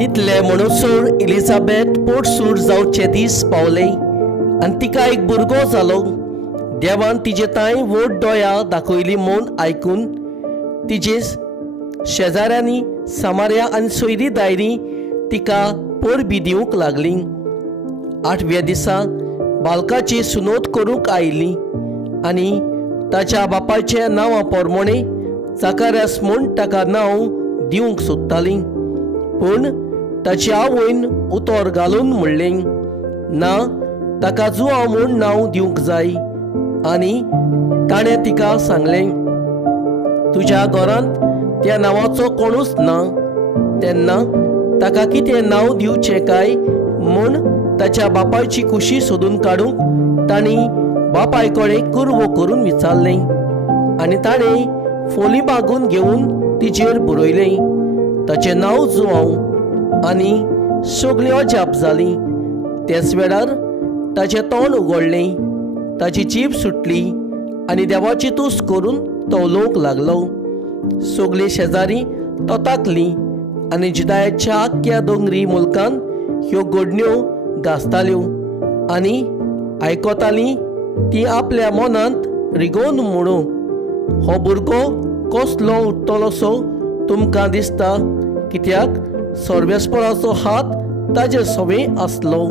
इतले म्हणसर एलिझाबेथ पोटसूर जावचे दीस पावले आनी तिका एक भुरगो जालो. देवान तिजे ताई व्हड दोळ्यां दाखयली म्हूण आयकून तिजे शेजाऱ्यांनी सामार्या आनी सोयरी दायरी तिका परबी दिवंक लागलीं. 8व्या दिसा बालकाची सुनोत करूंक आयिल्ली आनी ताच्या बापायच्या नांवा पोरमोणे जाकार्यास म्हूण ताका नांव दिवंक सोदतालीं. पूण ताची आवयन उतर घालून म्हणलें, ना, ताका जुआंव म्हूण नांव दिवंक जाय. आनी ताणें तिका सांगलें, तुज्या घरांत त्या नांवाचो कोणूच ना. तेन्ना ताका कितें नांव दिवचें काय म्हूण ताच्या बापायची कुशी सोदून काडूंक तांणी बापाय कडेन कुरवो करून विचारलें आनी ताणें फोली मागून घेवन तिचेर बरयलें. ताचें नांव जुआंव आनी सगळीं अजाप जालीं. तेच वेळार ताचें तोंड उगडलें, ताची जीब सुटली आनी देवाची तुस्त करून तो उलोवंक लागलो. सगळीं शेजारी तोताकलीं आनी जुदायाच्या आख्ख्या दोंगरी मुल्कान ह्यो घडण्यो गाजताल्यो आनी आयकतालीं ती आपल्या मनांत रिगोवन म्हणू, हो भुरगो कसलो उरतलोसो तुमकां दिसता, कित्याक सर्वेस्पराचो हात ताजे सवें आसलो.